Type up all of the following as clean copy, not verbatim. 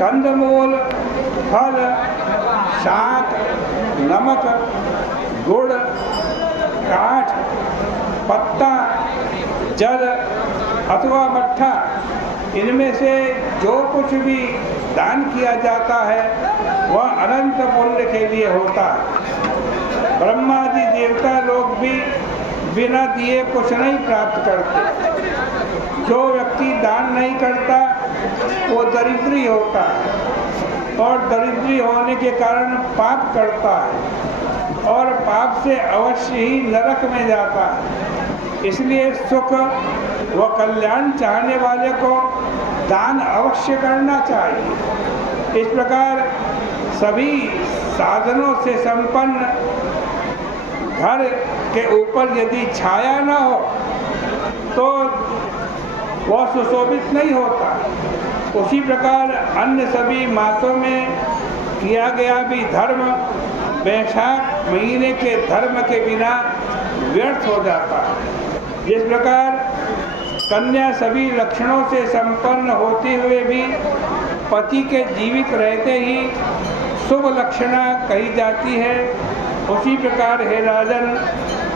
कंदमूल, फल, शाक, नमक, गुड़, काठ, पत्ता, जल अथवा मट्ठा, इनमें से जो कुछ भी दान किया जाता है वह अनंत पुण्य के लिए होता है। ब्रह्मादि देवता लोग भी बिना दिए कुछ नहीं प्राप्त करते। जो व्यक्ति दान नहीं करता वो दरिद्री होता है और दरिद्री होने के कारण पाप करता है और पाप से अवश्य ही नरक में जाता है। इसलिए सुख व कल्याण चाहने वाले को दान अवश्य करना चाहिए। इस प्रकार सभी साधनों से संपन्न घर के ऊपर यदि छाया न हो तो वह सुशोभित नहीं होता। उसी प्रकार अन्य सभी मासों में किया गया भी धर्म वैशाख महीने के धर्म के बिना व्यर्थ हो जाता है। जिस प्रकार कन्या सभी लक्षणों से संपन्न होते हुए भी पति के जीवित रहते ही शुभ लक्षणा कही जाती है, उसी प्रकार हे राजन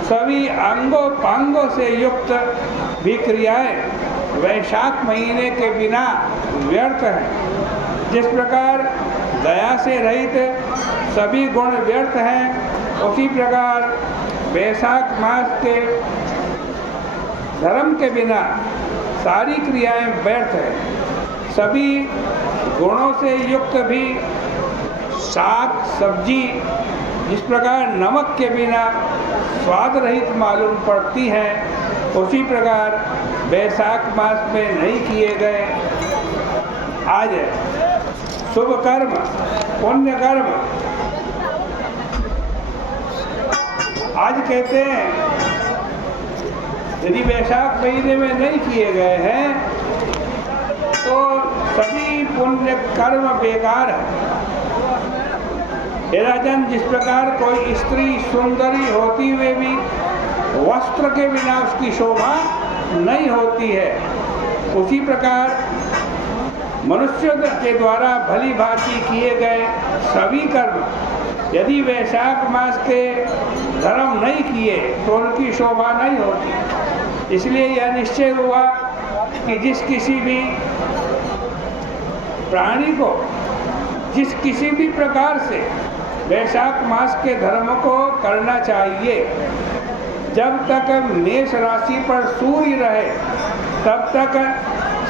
सभी अंगों पांगों से युक्त भी क्रियाएं वैशाख महीने के बिना व्यर्थ हैं। जिस प्रकार दया से रहित सभी गुण व्यर्थ हैं, उसी प्रकार वैशाख मास के धर्म के बिना सारी क्रियाएं व्यर्थ हैं। सभी गुणों से युक्त भी साग सब्जी जिस प्रकार नमक के बिना स्वाद रहित मालूम पड़ती है, उसी प्रकार वैशाख मास में नहीं किए गए आज शुभ कर्म पुण्य कर्म आज कहते हैं यदि वैशाख महीने में नहीं किए गए हैं तो सभी पुण्य कर्म बेकार है। हे राजन, जिस प्रकार कोई स्त्री सुंदरी होती हुए भी वस्त्र के बिना उसकी शोभा नहीं होती है, उसी प्रकार मनुष्य के द्वारा भली भांति किए गए सभी कर्म यदि वैशाख मास के धर्म नहीं किए तो उनकी शोभा नहीं होती। इसलिए यह निश्चय हुआ कि जिस किसी भी प्राणी को जिस किसी भी प्रकार से वैशाख मास के धर्म को करना चाहिए। जब तक मेष राशि पर सूर्य रहे तब तक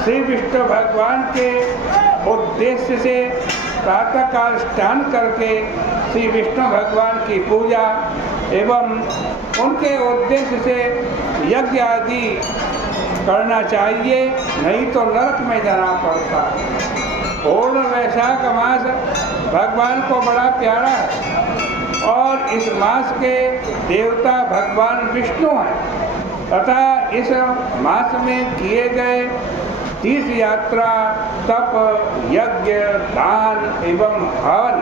श्री विष्णु भगवान के उद्देश्य से प्रातःकाल स्नान करके श्री विष्णु भगवान की पूजा एवं उनके उद्देश्य से यज्ञ आदि करना चाहिए, नहीं तो नरक में जाना पड़ता है। पूर्ण वैशाख मास भगवान को बड़ा प्यारा है और इस मास के देवता भगवान विष्णु हैं तथा इस मास में किए गए तीर्थ यात्रा तप यज्ञ दान एवं हवन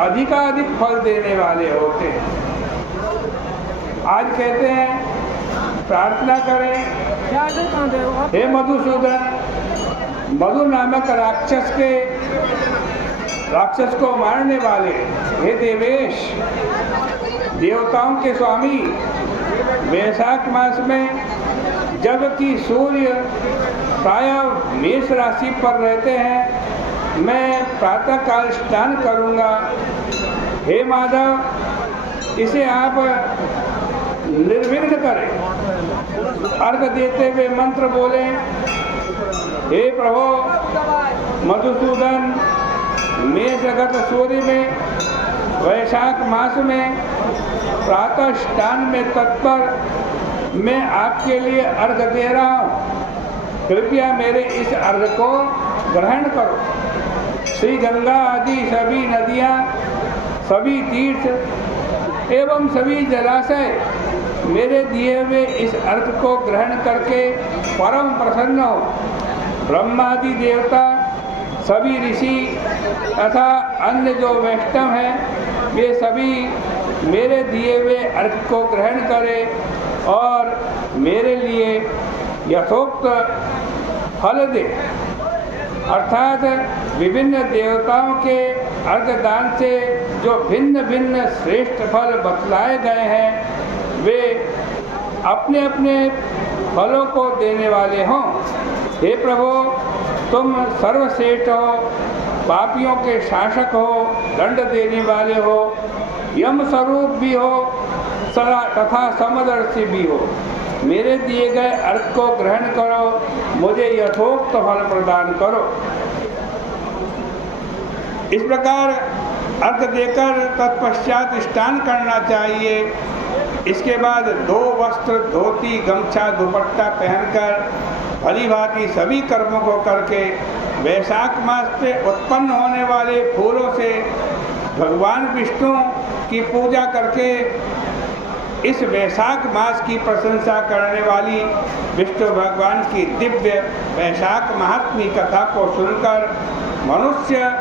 अधिकाधिक फल देने वाले होते हैं। आज कहते हैं प्रार्थना करें, हे मधुसूदन, मधु नामक राक्षस को मारने वाले, हे देवेश देवताओं के स्वामी, वैशाख मास में जबकि सूर्य प्रायः मेष राशि पर रहते हैं, मैं प्रातःकाल स्नान करूंगा। हे माधव, इसे आप निर्विघ्न करें। अर्घ देते हुए मंत्र बोले, हे प्रभु मधुसूदन, मेषगत सूर्य में वैशाख मास में प्रातः स्नान में तत्पर मैं आपके लिए अर्घ दे रहा हूँ। कृपया मेरे इस अर्घ को ग्रहण करो। श्री गंगा आदि सभी नदियाँ, सभी तीर्थ एवं सभी जलाशय मेरे दिए हुए इस अर्घ को ग्रहण करके परम प्रसन्न हो। ब्रह्मादि देवता, सभी ऋषि तथा अन्य जो वैष्णव हैं, वे सभी मेरे दिए हुए अर्घ को ग्रहण करें और मेरे लिए यथोक्त फल दे। अर्थात विभिन्न देवताओं के अर्घदान से जो भिन्न भिन्न श्रेष्ठ फल बतलाए गए हैं वे अपने अपने फलों को देने वाले हों। हे प्रभु, तुम सर्वश्रेष्ठ हो, पापियों के शासक हो, दंड देने वाले हो, यम स्वरूप भी हो तथा समदर्शी भी हो। मेरे दिए गए अर्घ को ग्रहण करो, मुझे यथोक्त फल प्रदान करो। इस प्रकार अर्घ देकर तत्पश्चात स्नान करना चाहिए। इसके बाद 2 वस्त्र, धोती, गमछा, दुपट्टा पहनकर भली भांति सभी कर्मों को करके वैशाख मास में उत्पन्न होने वाले फूलों से भगवान विष्णु की पूजा करके इस वैशाख मास की प्रशंसा करने वाली विष्णु भगवान की दिव्य वैशाख महात्म्य कथा को सुनकर मनुष्य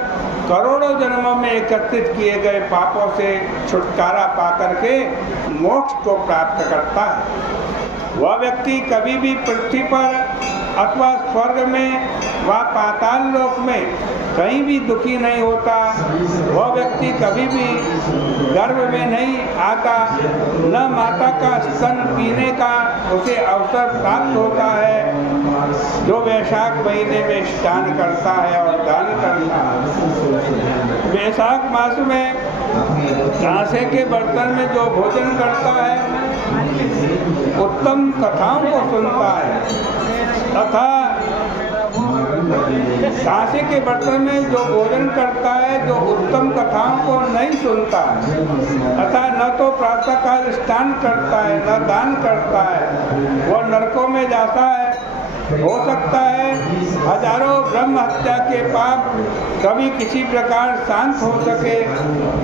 करोड़ों जन्मों में एकत्रित किए गए पापों से छुटकारा पाकर के मोक्ष को प्राप्त करता है। वह व्यक्ति कभी भी पृथ्वी पर अथवा स्वर्ग में व पाताल लोक में कहीं भी दुखी नहीं होता। वह व्यक्ति कभी भी गर्भ में नहीं आता, न माता का स्तन पीने का उसे अवसर प्राप्त होता है जो वैशाख महीने में स्नान करता है और दान करता है। वैशाख मास में कांसे के बर्तन में जो भोजन करता है, उत्तम कथाओं को सुनता है तथा कांसे के बर्तन में जो भोजन करता है, जो उत्तम कथाओं को नहीं सुनता है तथा न तो प्रातःकाल स्नान करता है न दान करता है, वह नरकों में जाता है। हो सकता है हजारों ब्रह्म हत्या के पाप कभी किसी प्रकार शांत हो सके,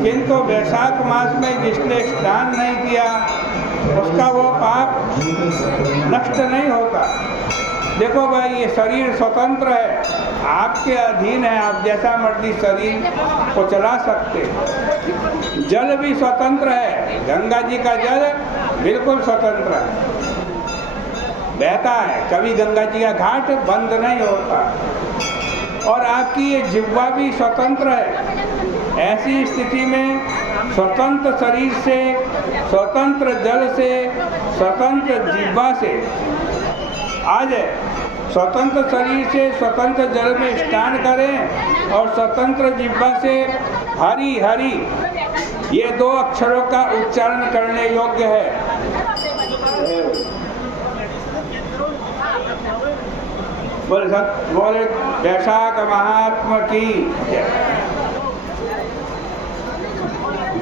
किंतु वैशाख मास में जिसने स्नान नहीं किया उसका वो पाप नष्ट नहीं होता। देखो भाई, ये शरीर स्वतंत्र है, आपके अधीन है, आप जैसा मर्जी शरीर को चला सकते। जल भी स्वतंत्र है, गंगा जी का जल बिल्कुल स्वतंत्र है, बहता है, कभी गंगा जी का घाट बंद नहीं होता। और आपकी ये जिह्वा भी स्वतंत्र है। ऐसी स्थिति में स्वतंत्र शरीर से, स्वतंत्र जल से, स्वतंत्र जिह्वा से आज स्वतंत्र शरीर से स्वतंत्र जल में स्नान करें और स्वतंत्र जिह्वा से हरि हरि ये 2 अक्षरों का उच्चारण करने योग्य है। बोले वैशाख महात्मा की।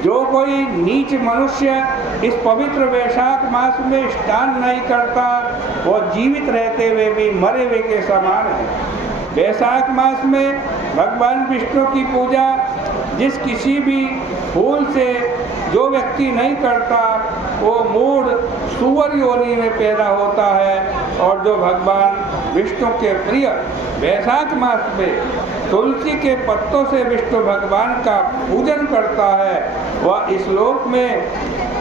जो कोई नीच मनुष्य इस पवित्र वैशाख मास में स्नान नहीं करता, वो जीवित रहते हुए भी मरे हुए के समान है। वैशाख मास में भगवान विष्णु की पूजा जिस किसी भी फूल से जो व्यक्ति नहीं करता, वो मूढ़ सुअर योनि में पैदा होता है। और जो भगवान विष्णु के प्रिय वैशाख मास में तुलसी के पत्तों से विष्णु भगवान का पूजन करता है, वह इस लोक में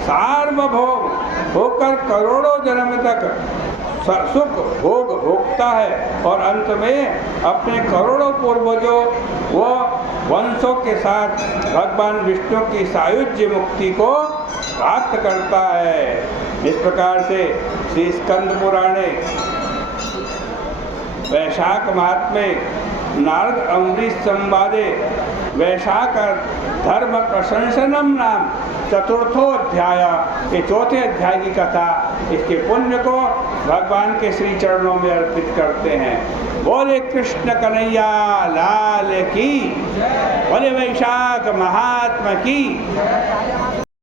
सार्वभौम होकर करोड़ों जन्म तक सुख भोग भोगता है और अंत में अपने करोड़ों पूर्वजों व वंशों के साथ भगवान विष्णु की सायुज्य मुक्ति को प्राप्त करता है। इस प्रकार से श्री स्कंद पुराणे वैशाख महात्म्य नारद अम्बरीश संवादे वैशाख धर्म प्रशंसनम नाम चतुर्थो अध्याय, ये 4थे अध्याय की कथा, इसके पुण्य को भगवान के श्री चरणों में अर्पित करते हैं। बोले कृष्ण कन्हैया लाल की, बोले वैशाख महात्मा की।